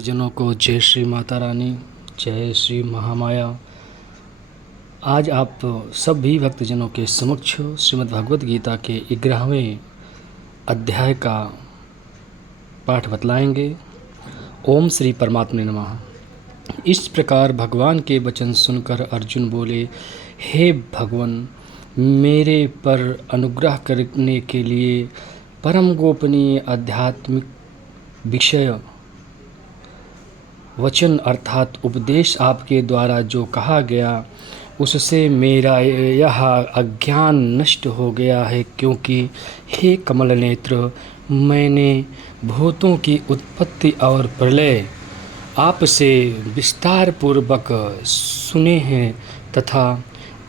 जनों को जय श्री माता रानी, जय श्री महामाया। आज आप सभी भक्तजनों के समक्ष श्रीमद् भगवत गीता के 11वें अध्याय का पाठ बतलाएंगे। ओम श्री परमात्मे नमः। इस प्रकार भगवान के वचन सुनकर अर्जुन बोले, हे भगवान, मेरे पर अनुग्रह करने के लिए परम गोपनीय आध्यात्मिक विषय वचन अर्थात उपदेश आपके द्वारा जो कहा गया उससे मेरा यह अज्ञान नष्ट हो गया है, क्योंकि हे कमल नेत्र, मैंने भूतों की उत्पत्ति और प्रलय आपसे विस्तार पूर्वक सुने हैं तथा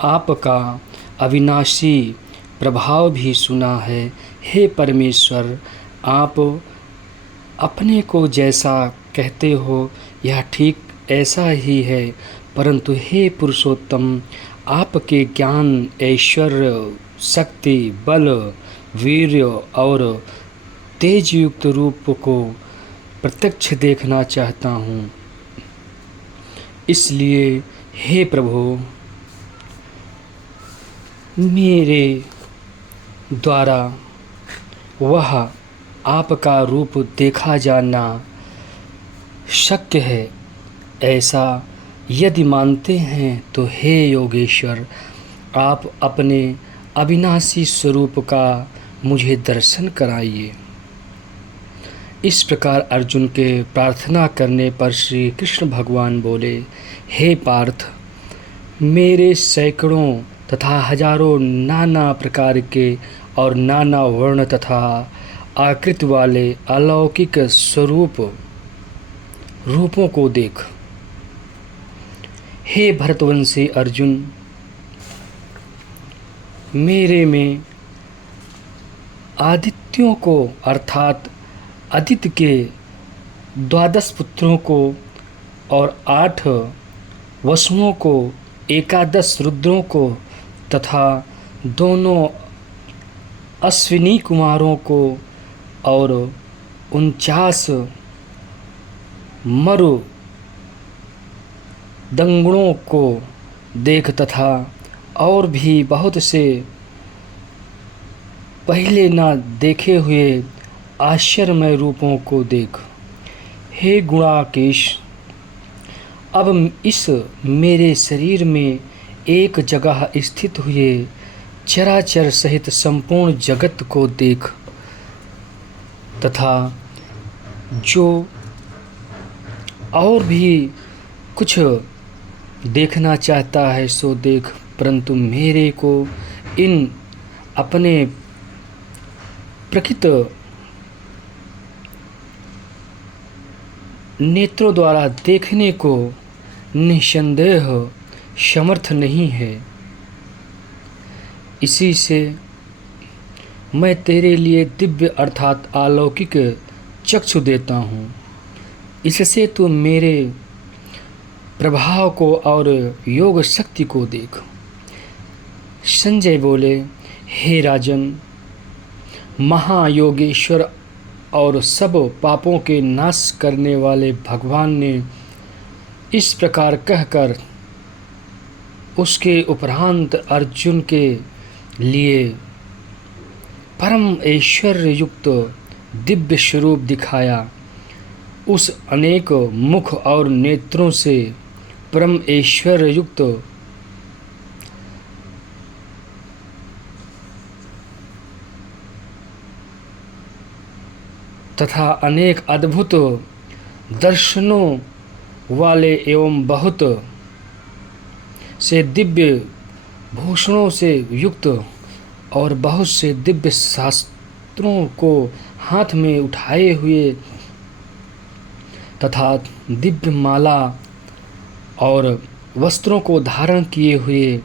आपका अविनाशी प्रभाव भी सुना है। हे परमेश्वर, आप अपने को जैसा कहते हो यह ठीक ऐसा ही है, परंतु हे पुरुषोत्तम, आपके ज्ञान, ऐश्वर्य, शक्ति, बल, वीर्य और तेज युक्त रूप को प्रत्यक्ष देखना चाहता हूँ। इसलिए हे प्रभु, मेरे द्वारा वह आपका रूप देखा जाना शक्य है। ऐसा यदि मानते हैं तो हे योगेश्वर, आप अपने अविनाशी स्वरूप का मुझे दर्शन कराइए। इस प्रकार अर्जुन के प्रार्थना करने पर श्री कृष्ण भगवान बोले, हे पार्थ, मेरे सैकड़ों तथा हजारों नाना प्रकार के और नाना वर्ण तथा आकृति वाले अलौकिक रूपों को देख। हे भरतवंशी अर्जुन, मेरे में आदित्यों को अर्थात आदित्य के 12 पुत्रों को और 8 वसुओं को, 11 रुद्रों को तथा दोनों अश्विनी कुमारों को और 49 मरु दंगड़ों को देख तथा और भी बहुत से पहले न देखे हुए आश्चर्यमय रूपों को देख। हे गुणाकेश, अब इस मेरे शरीर में एक जगह स्थित हुए चराचर सहित संपूर्ण जगत को देख तथा जो और भी कुछ देखना चाहता है सो देख, परंतु मेरे को इन अपने प्रकृत नेत्रों द्वारा देखने को निसंदेह समर्थ नहीं है। इसी से मैं तेरे लिए दिव्य अर्थात अलौकिक चक्षु देता हूँ। इससे तू मेरे प्रभाव को और योग शक्ति को देख। संजय बोले, हे राजन, महायोगेश्वर और सब पापों के नाश करने वाले भगवान ने इस प्रकार कहकर उसके उपरांत अर्जुन के लिए परम ऐश्वर्य युक्त दिव्य स्वरूप दिखाया। उस अनेक मुख और नेत्रों से परम ऐश्वर्य युक्त तथा अनेक अद्भुत दर्शनों वाले एवं बहुत से दिव्य भूषणों से युक्त और बहुत से दिव्य शास्त्रों को हाथ में उठाए हुए तथा दिव्य माला और वस्त्रों को धारण किए हुए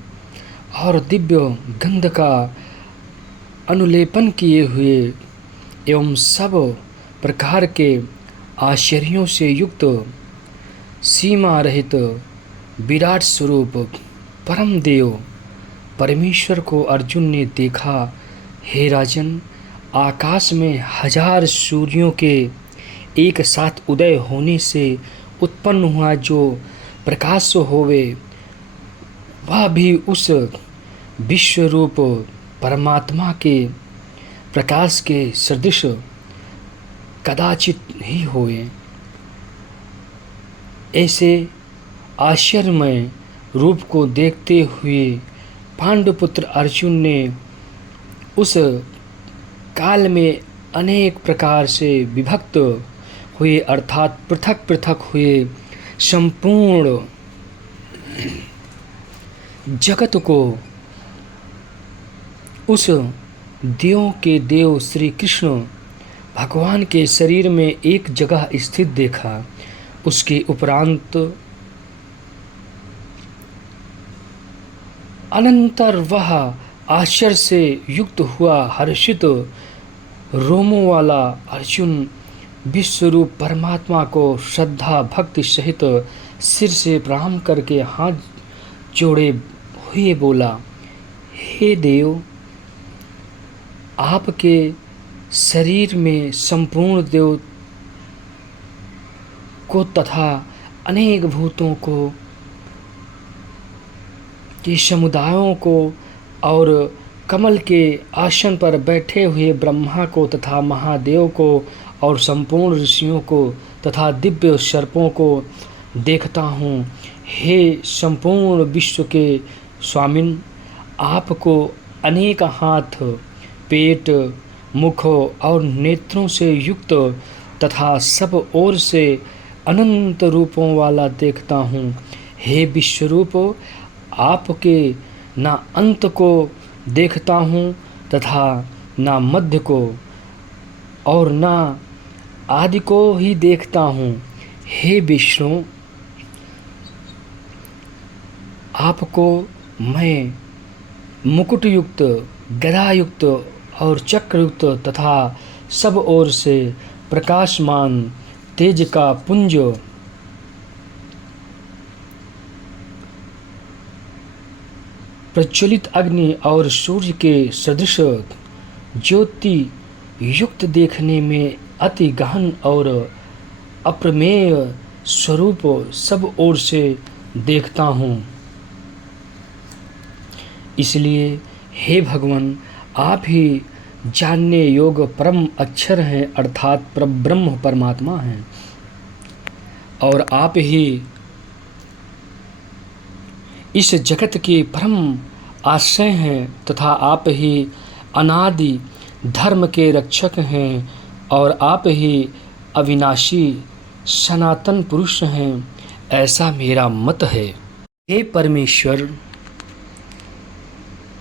और दिव्य गंध का अनुलेपन किए हुए एवं सब प्रकार के आश्चर्यों से युक्त सीमा रहित विराट स्वरूप परम देव परमेश्वर को अर्जुन ने देखा। हे राजन, आकाश में 1000 सूर्यों के एक साथ उदय होने से उत्पन्न हुआ जो प्रकाश होवे, वह भी उस विश्वरूप परमात्मा के प्रकाश के सदृश कदाचित ही होए। ऐसे आश्चर्यमय रूप को देखते हुए पांडुपुत्र अर्जुन ने उस काल में अनेक प्रकार से विभक्त हुए अर्थात पृथक पृथक हुए संपूर्ण जगत को उस देवों के देव श्री कृष्ण भगवान के शरीर में एक जगह स्थित देखा। उसके उपरांत अनंतर वह आश्चर्य से युक्त हुआ हर्षित रोमों वाला अर्जुन विश्वरूप परमात्मा को श्रद्धा भक्ति सहित सिर से प्रणाम करके हाथ जोड़े हुए बोला, हे देव, आपके शरीर में संपूर्ण देव को तथा अनेक भूतों को के समुदायों को और कमल के आसन पर बैठे हुए ब्रह्मा को तथा महादेव को और संपूर्ण ऋषियों को तथा दिव्य सर्पों को देखता हूँ। हे संपूर्ण विश्व के स्वामिन, आपको अनेक हाथ, पेट, मुख और नेत्रों से युक्त तथा सब ओर से अनंत रूपों वाला देखता हूँ। हे विश्वरूप, आपके ना अंत को देखता हूँ तथा ना मध्य को और ना आदि को ही देखता हूँ। हे विष्णु, आपको मैं मुकुट युक्त, गदा युक्त और चक्र युक्त तथा सब ओर से प्रकाशमान तेज का पुंज, प्रज्वलित अग्नि और सूर्य के सदृश ज्योति युक्त देखने में अति गहन और अप्रमेय स्वरूप सब ओर से देखता हूँ। इसलिए हे भगवान, आप ही जानने योग्य परम अक्षर हैं अर्थात परब्रह्म परमात्मा हैं और आप ही इस जगत के परम आश्रय हैं तथा आप ही अनादि धर्म के रक्षक हैं और आप ही अविनाशी सनातन पुरुष हैं, ऐसा मेरा मत है। हे परमेश्वर,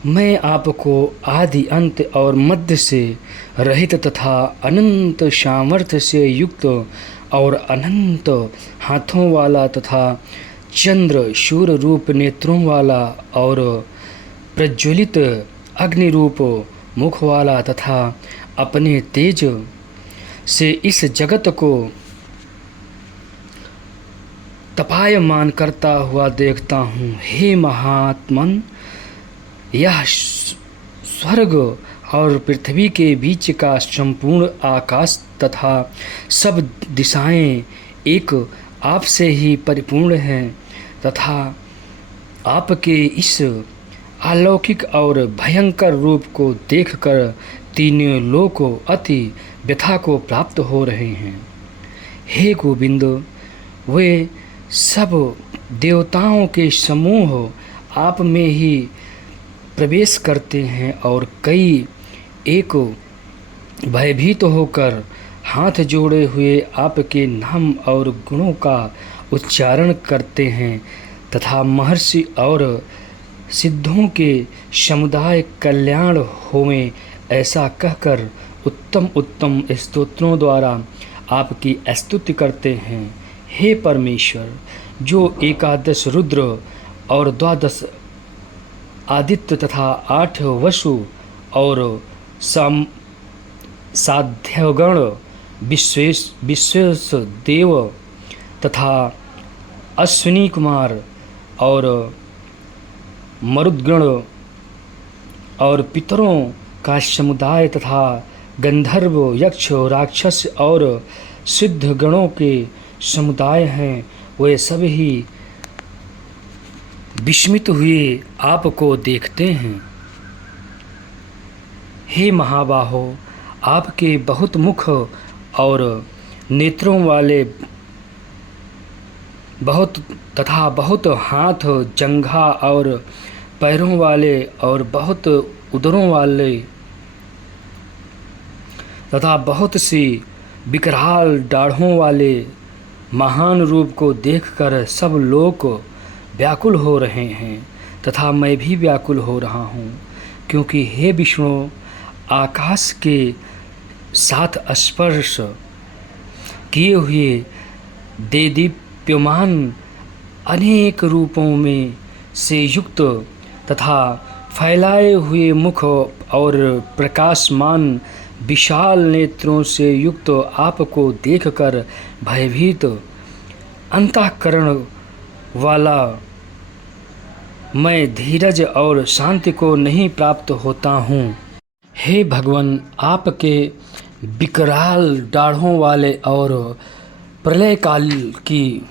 मैं आपको आदि अंत और मध्य से रहित तथा अनंत सामर्थ्य से युक्त और अनंत हाथों वाला तथा चंद्र सूर्य रूप नेत्रों वाला और प्रज्वलित अग्नि रूप मुख वाला तथा अपने तेज से इस जगत को तपायमान करता हुआ देखता हूँ। हे महात्मन, यह स्वर्ग और पृथ्वी के बीच का संपूर्ण आकाश तथा सब दिशाएं एक आप से ही परिपूर्ण हैं तथा आपके इस अलौकिक और भयंकर रूप को देखकर तीनों लोक अति व्यथा को प्राप्त हो रहे हैं। हे गोविंद, वे सब देवताओं के समूह आप में ही प्रवेश करते हैं और कई एक भयभीत होकर हाथ जोड़े हुए आपके नाम और गुणों का उच्चारण करते हैं तथा महर्षि और सिद्धों के समुदाय कल्याण होवें ऐसा कहकर उत्तम उत्तम स्तोत्रों द्वारा आपकी स्तुति करते हैं। हे परमेश्वर, जो एकादश रुद्र और द्वादश आदित्य तथा 8 वसु और साध्यगण विश्वेश देव तथा अश्विनी कुमार और मरुद्गण और पितरों का समुदाय तथा गंधर्व, यक्ष, राक्षस और सिद्ध गणों के समुदाय हैं, वे सब ही विस्मित हुए आपको देखते हैं। हे महाबाहो, आपके बहुत मुख और नेत्रों वाले बहुत तथा बहुत हाथ, जंघा और पैरों वाले और बहुत उदरों वाले तथा बहुत सी विकराल दाढ़ों वाले महान रूप को देखकर सब लोग व्याकुल हो रहे हैं तथा मैं भी व्याकुल हो रहा हूँ, क्योंकि हे विष्णु, आकाश के साथ स्पर्श किए हुए देदीप्यमान अनेक रूपों में से युक्त तथा फैलाए हुए मुख और प्रकाशमान विशाल नेत्रों से युक्त आपको देखकर भयभीत अंतःकरण वाला मैं धीरज और शांति को नहीं प्राप्त होता हूँ। हे भगवान, आपके विकराल दाढ़ों वाले और प्रलय काल की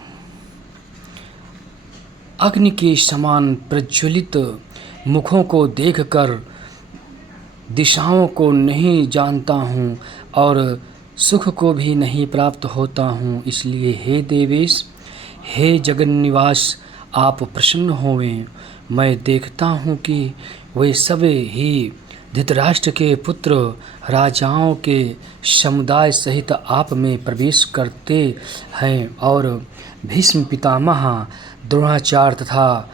अग्नि के समान प्रज्वलित मुखों को देखकर दिशाओं को नहीं जानता हूँ और सुख को भी नहीं प्राप्त होता हूँ। इसलिए हे देवेश, हे जगन्निवास, आप प्रसन्न होवें। मैं देखता हूँ कि वे सब ही धृतराष्ट्र के पुत्र राजाओं के समुदाय सहित आप में प्रवेश करते हैं और भीष्म पितामह, द्रोणाचार्य तथा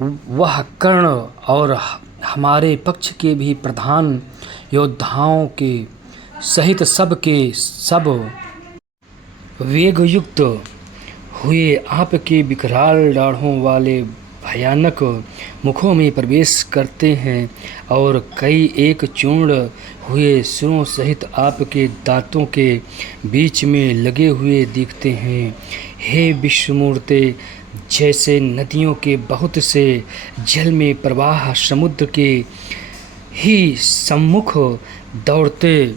वह कर्ण और हमारे पक्ष के भी प्रधान योद्धाओं के सहित सब के सब वेगयुक्त हुए आपके विकराल दाढ़ों वाले भयानक मुखों में प्रवेश करते हैं और कई एक चूर्ण हुए सिरों सहित आपके दांतों के बीच में लगे हुए दिखते हैं। हे विश्वमूर्ते, जैसे नदियों के बहुत से जल में प्रवाह समुद्र के ही सम्मुख दौड़ते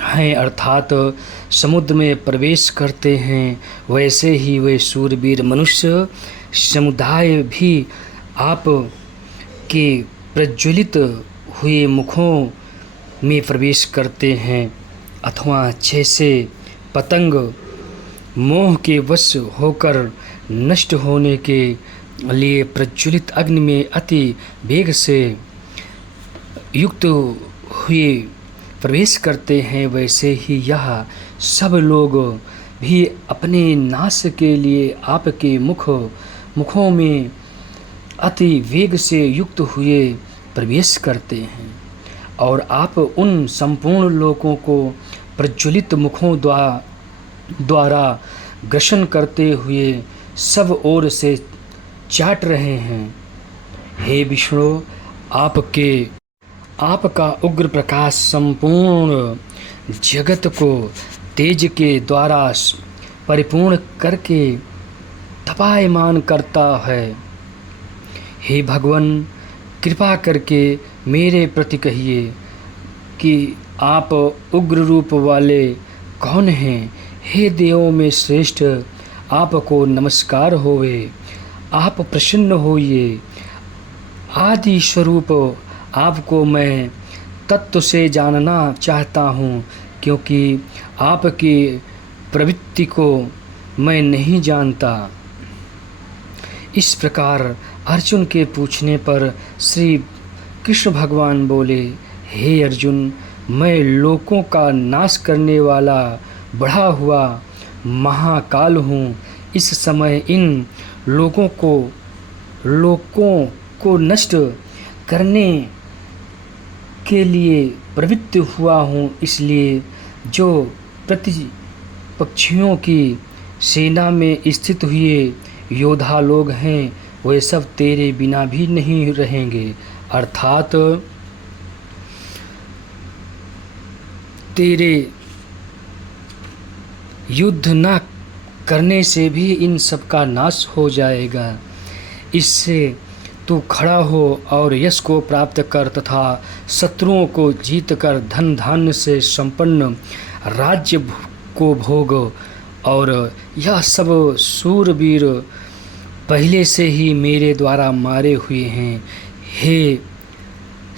हैं, अर्थात समुद्र में प्रवेश करते हैं, वैसे ही वे शूरवीर मनुष्य समुदाय भी आप के प्रज्वलित हुए मुखों में प्रवेश करते हैं, अथवा जैसे पतंग मोह के वश होकर नष्ट होने के लिए प्रज्वलित अग्नि में अति वेग से युक्त हुए प्रवेश करते हैं, वैसे ही यह सब लोग भी अपने नाश के लिए आपके मुखों में अति वेग से युक्त हुए प्रवेश करते हैं और आप उन संपूर्ण लोगों को प्रज्वलित मुखों द्वारा ग्रसन करते हुए सब ओर से चाट रहे हैं। हे विष्णु, आपका उग्र प्रकाश संपूर्ण जगत को तेज के द्वारा परिपूर्ण करके तपायमान करता है। हे भगवान, कृपा करके मेरे प्रति कहिए कि आप उग्र रूप वाले कौन हैं। हे देवों में श्रेष्ठ, आपको नमस्कार होवे, आप प्रसन्न होइए। आदि स्वरूप आपको मैं तत्व से जानना चाहता हूँ, क्योंकि आपकी प्रवृत्ति को मैं नहीं जानता। इस प्रकार अर्जुन के पूछने पर श्री कृष्ण भगवान बोले, हे अर्जुन, मैं लोकों का नाश करने वाला बढ़ा हुआ महाकाल हूँ। इस समय इन लोगों को नष्ट करने के लिए प्रवृत्त हुआ हूँ। इसलिए जो प्रतिपक्षियों की सेना में स्थित हुए योद्धा लोग हैं, वे सब तेरे बिना भी नहीं रहेंगे, अर्थात तेरे युद्ध न करने से भी इन सब का नाश हो जाएगा। इससे तू खड़ा हो और यश को प्राप्त कर तथा शत्रुओं को जीत कर धन धान्य से संपन्न राज्य को भोग, और यह सब सूरवीर पहले से ही मेरे द्वारा मारे हुए हैं। हे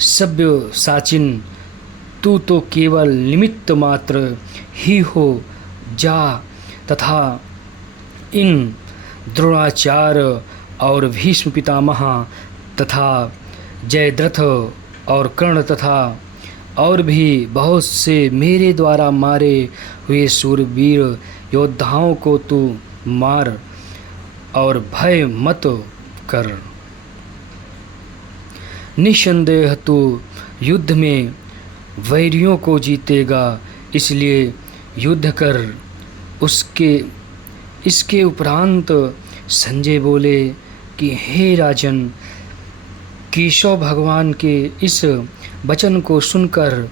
सभ्य साचिन, तू तो केवल निमित्त मात्र ही हो जा, तथा इन द्रोणाचार्य और भीष्म पितामह तथा जयद्रथ और कर्ण तथा और भी बहुत से मेरे द्वारा मारे हुए सूरवीर योद्धाओं को तू मार और भय मत कर। निसंदेह तू युद्ध में वैरियों को जीतेगा, इसलिए युद्ध कर। इसके उपरांत संजय बोले कि हे राजन, केशव भगवान के इस वचन को सुनकर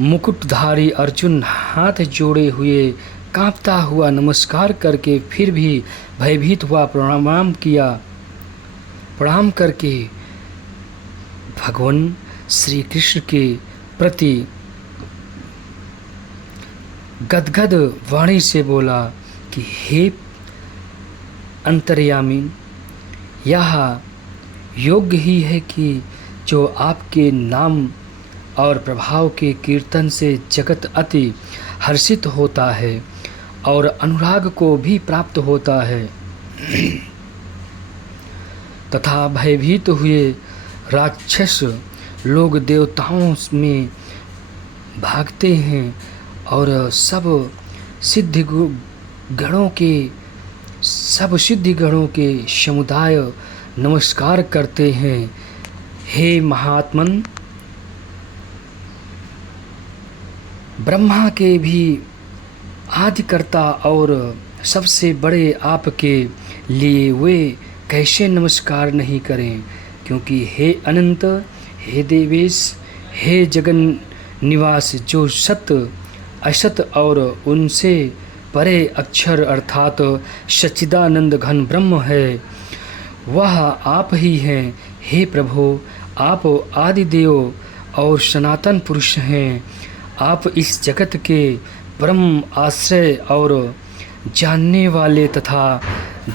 मुकुटधारी अर्जुन हाथ जोड़े हुए कांपता हुआ नमस्कार करके फिर भी भयभीत हुआ प्रणाम करके भगवान श्री कृष्ण के प्रति गदगद वाणी से बोला कि हे अंतर्यामी, यह योग्य ही है कि जो आपके नाम और प्रभाव के कीर्तन से जगत अति हर्षित होता है और अनुराग को भी प्राप्त होता है, तथा भयभीत हुए राक्षस लोग देवताओं में भागते हैं और सब सिद्धि गणों के समुदाय नमस्कार करते हैं। हे महात्मन, ब्रह्मा के भी आदिकर्ता और सबसे बड़े आपके लिए वे कैसे नमस्कार नहीं करें, क्योंकि हे अनंत, हे देवेश, हे जगन निवास, जो सत असत और उनसे परे अक्षर अर्थात सच्चिदानंद घन ब्रह्म है, वह आप ही हैं। हे प्रभु, आप आदिदेव और सनातन पुरुष हैं। आप इस जगत के परम आश्रय और जानने वाले तथा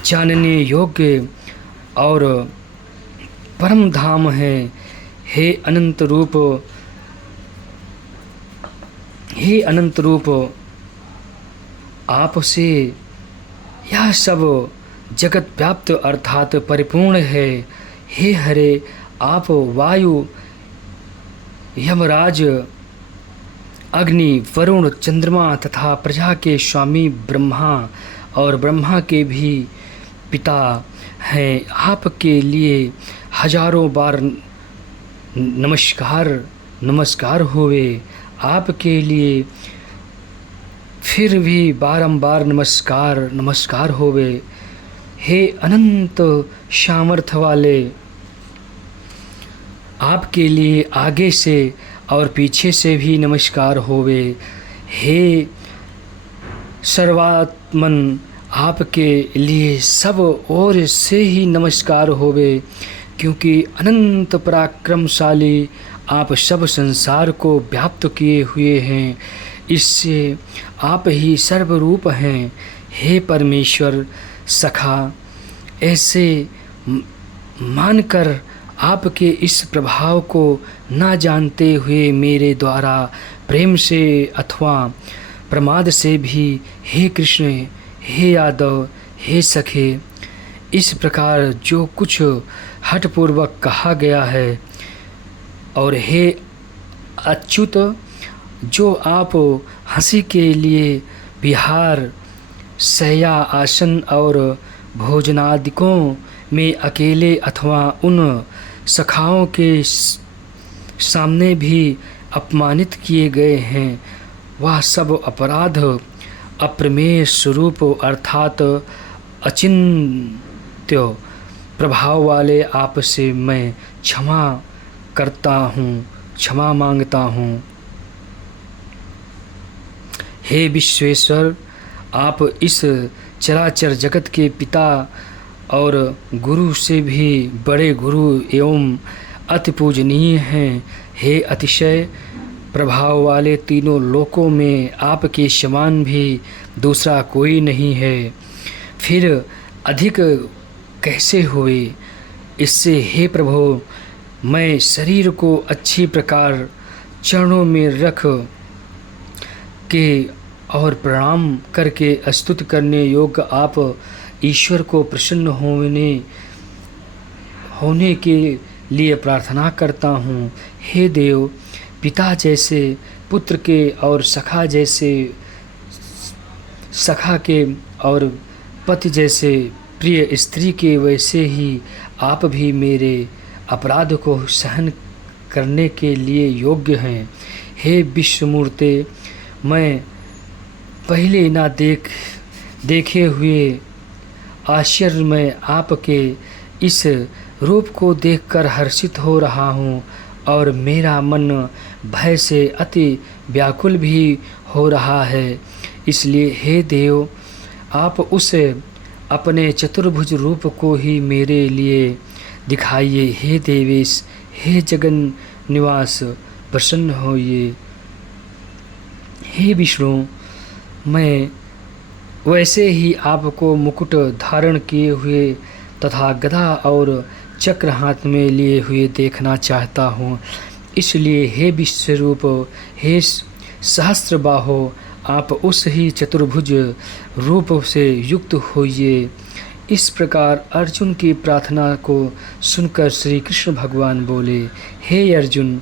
जानने योग्य और परम धाम हैं। हे अनंत रूप, आपसे यह सब जगत व्याप्त अर्थात परिपूर्ण है। हे हरे, आप वायु, यमराज, अग्नि, वरुण, चंद्रमा तथा प्रजा के स्वामी ब्रह्मा और ब्रह्मा के भी पिता हैं। आपके लिए हजारों बार नमस्कार होवे, आपके लिए फिर भी बारंबार नमस्कार होवे। हे अनंत सामर्थ्य वाले, आपके लिए आगे से और पीछे से भी नमस्कार होवे। हे सर्वात्मन, आपके लिए सब ओर से ही नमस्कार होवे, क्योंकि अनंत पराक्रमशाली आप सब संसार को व्याप्त किए हुए हैं। इससे आप ही सर्वरूप हैं। हे परमेश्वर सखा, ऐसे मानकर आपके इस प्रभाव को ना जानते हुए मेरे द्वारा प्रेम से अथवा प्रमाद से भी हे कृष्ण, हे यादव, हे सखे, इस प्रकार जो कुछ हठपूर्वक कहा गया है, और हे अच्युत, जो आप हंसी के लिए विहार, शय्या, आसन और भोजनादिकों में अकेले अथवा उन सखाओं के सामने भी अपमानित किए गए हैं, वह सब अपराध अप्रमेय स्वरूप अर्थात अचिंत्य प्रभाव वाले आपसे मैं क्षमा मांगता हूँ। हे विश्वेश्वर, आप इस चराचर जगत के पिता और गुरु से भी बड़े गुरु एवं अति पूजनीय हैं। हे अतिशय प्रभाव वाले तीनों लोकों में आपके समान भी दूसरा कोई नहीं है। फिर अधिक कैसे हुए? इससे हे प्रभु, मैं शरीर को अच्छी प्रकार चरणों में रख के और प्रणाम करके स्तुति करने योग्य आप ईश्वर को प्रसन्न होने के लिए प्रार्थना करता हूँ। हे देव, पिता जैसे पुत्र के और सखा जैसे सखा के और पति जैसे प्रिय स्त्री के, वैसे ही आप भी मेरे अपराध को सहन करने के लिए योग्य हैं। हे विश्वमूर्ते, मैं पहले ना देखे हुए आश्चर्य में आपके इस रूप को देखकर हर्षित हो रहा हूँ और मेरा मन भय से अति व्याकुल भी हो रहा है। इसलिए हे देव, आप उस अपने चतुर्भुज रूप को ही मेरे लिए दिखाइए। हे देवेश, हे जगन निवास, प्रसन्न होइए। हे विष्णु, मैं वैसे ही आपको मुकुट धारण किए हुए तथा गदा और चक्र हाथ में लिए हुए देखना चाहता हूँ। इसलिए हे विश्वरूप, हे सहस्त्रबाहो, आप उस ही चतुर्भुज रूप से युक्त होइए। इस प्रकार अर्जुन की प्रार्थना को सुनकर श्री कृष्ण भगवान बोले, हे अर्जुन,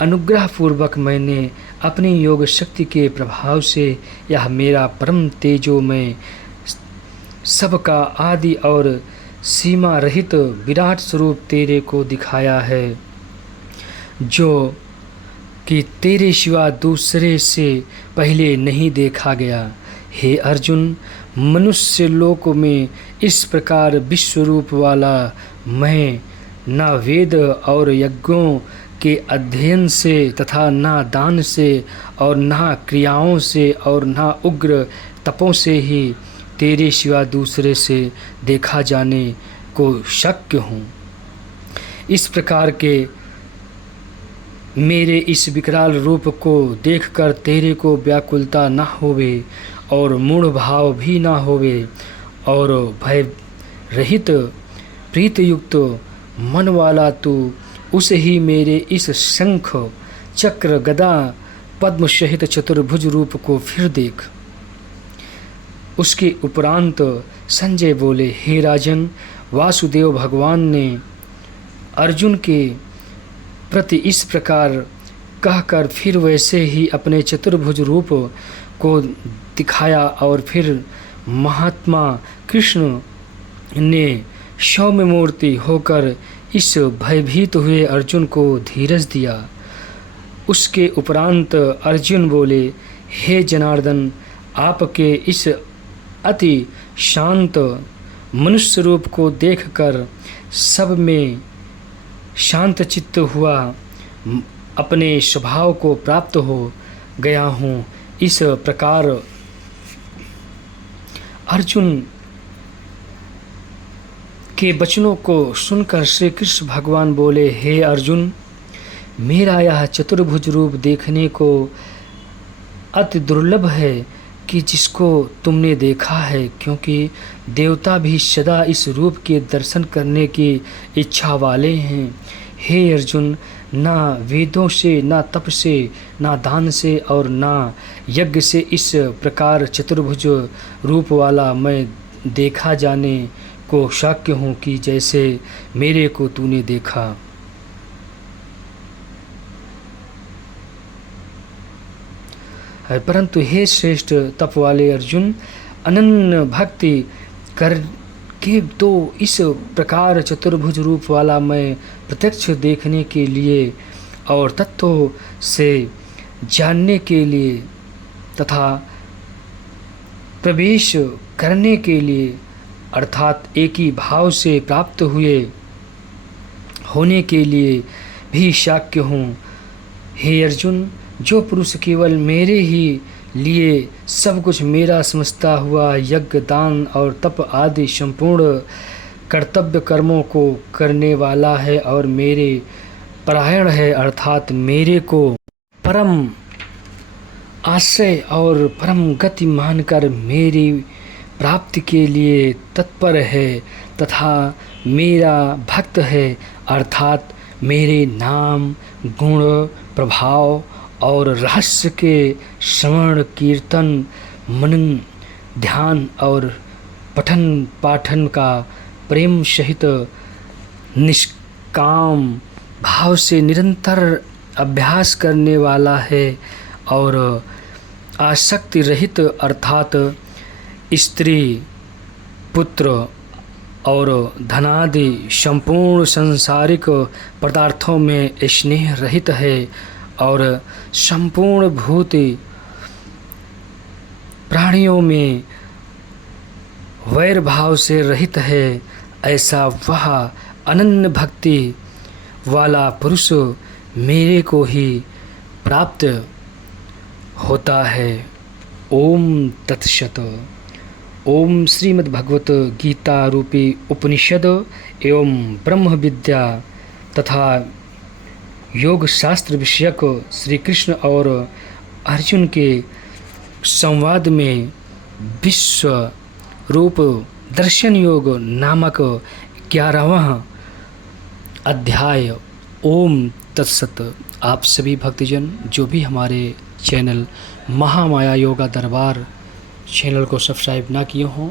अनुग्रह पूर्वक मैंने अपनी योग शक्ति के प्रभाव से यह मेरा परम तेजोमय, सबका आदि और सीमा रहित विराट स्वरूप तेरे को दिखाया है, जो कि तेरे सिवा दूसरे से पहले नहीं देखा गया। हे अर्जुन, मनुष्य लोक में इस प्रकार विश्वरूप वाला मैं न वेद और यज्ञों के अध्ययन से तथा न दान से और न क्रियाओं से और न उग्र तपों से ही तेरे सिवा दूसरे से देखा जाने को शक्य हूँ। इस प्रकार के मेरे इस विकराल रूप को देखकर तेरे को व्याकुलता न होवे और मूढ़ भाव भी न होवे और भय रहित प्रीतयुक्त मन वाला तू उस ही मेरे इस शंख चक्र गदा पद्म सहित चतुर्भुज रूप को फिर देख। उसके उपरांत संजय बोले, हे राजन, वासुदेव भगवान ने अर्जुन के प्रति इस प्रकार कहकर फिर वैसे ही अपने चतुर्भुज रूप को दिखाया और फिर महात्मा कृष्ण ने सौम्य मूर्ति होकर इस भयभीत हुए अर्जुन को धीरज दिया। उसके उपरांत अर्जुन बोले, हे जनार्दन, आपके इस अति शांत मनुष्य रूप को देखकर सब में शांत चित्त हुआ, अपने स्वभाव को प्राप्त हो गया हूँ। इस प्रकार अर्जुन के वचनों को सुनकर श्री कृष्ण भगवान बोले, हे अर्जुन, मेरा यह चतुर्भुज रूप देखने को अति दुर्लभ है कि जिसको तुमने देखा है, क्योंकि देवता भी सदा इस रूप के दर्शन करने की इच्छा वाले हैं। हे अर्जुन, ना वेदों से, ना तप से, ना दान से और ना यज्ञ से इस प्रकार चतुर्भुज रूप वाला मैं देखा जाने को शक्य हूँ कि जैसे मेरे को तूने देखा। परंतु हे श्रेष्ठ तप वाले अर्जुन, अनन्य भक्ति करके तो इस प्रकार चतुर्भुज रूप वाला मैं प्रत्यक्ष देखने के लिए और तत्वों से जानने के लिए तथा प्रवेश करने के लिए अर्थात एक ही भाव से प्राप्त होने के लिए भी शक्य हूँ। हे अर्जुन, जो पुरुष केवल मेरे ही लिए सब कुछ मेरा समझता हुआ यज्ञ, दान और तप आदि संपूर्ण कर्तव्य कर्मों को करने वाला है और मेरे परायण है, अर्थात मेरे को परम आश्रय और परम गति मानकर मेरी प्राप्ति के लिए तत्पर है तथा मेरा भक्त है, अर्थात मेरे नाम, गुण, प्रभाव और रहस्य के श्रवण, कीर्तन, मनन, ध्यान और पठन पाठन का प्रेम सहित निष्काम भाव से निरंतर अभ्यास करने वाला है और आसक्ति रहित अर्थात स्त्री, पुत्र और धनादि संपूर्ण सांसारिक पदार्थों में स्नेह रहित है और संपूर्ण भूति प्राणियों में वैर भाव से रहित है, ऐसा वह अनन्य भक्ति वाला पुरुष मेरे को ही प्राप्त होता है। ओम तत्सत। ओम श्रीमद् भगवत गीता रूपी उपनिषद एवं ब्रह्म विद्या तथा योग शास्त्र विषयक श्री कृष्ण और अर्जुन के संवाद में विश्व रूप दर्शन योग नामक 11वां अध्याय। ओम तत्सत। आप सभी भक्तजन जो भी हमारे चैनल महामाया योगा दरबार चैनल को सब्सक्राइब ना किए हों,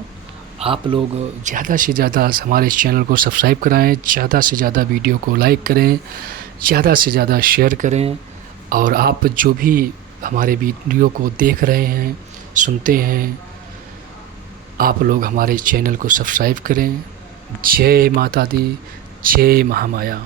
आप लोग ज़्यादा से ज़्यादा हमारे चैनल को सब्सक्राइब कराएं, ज़्यादा से ज़्यादा वीडियो को लाइक करें, ज़्यादा से ज़्यादा शेयर करें। और आप जो भी हमारे वीडियो को देख रहे हैं, सुनते हैं, आप लोग हमारे चैनल को सब्सक्राइब करें। जय माता दी, जय महामाया।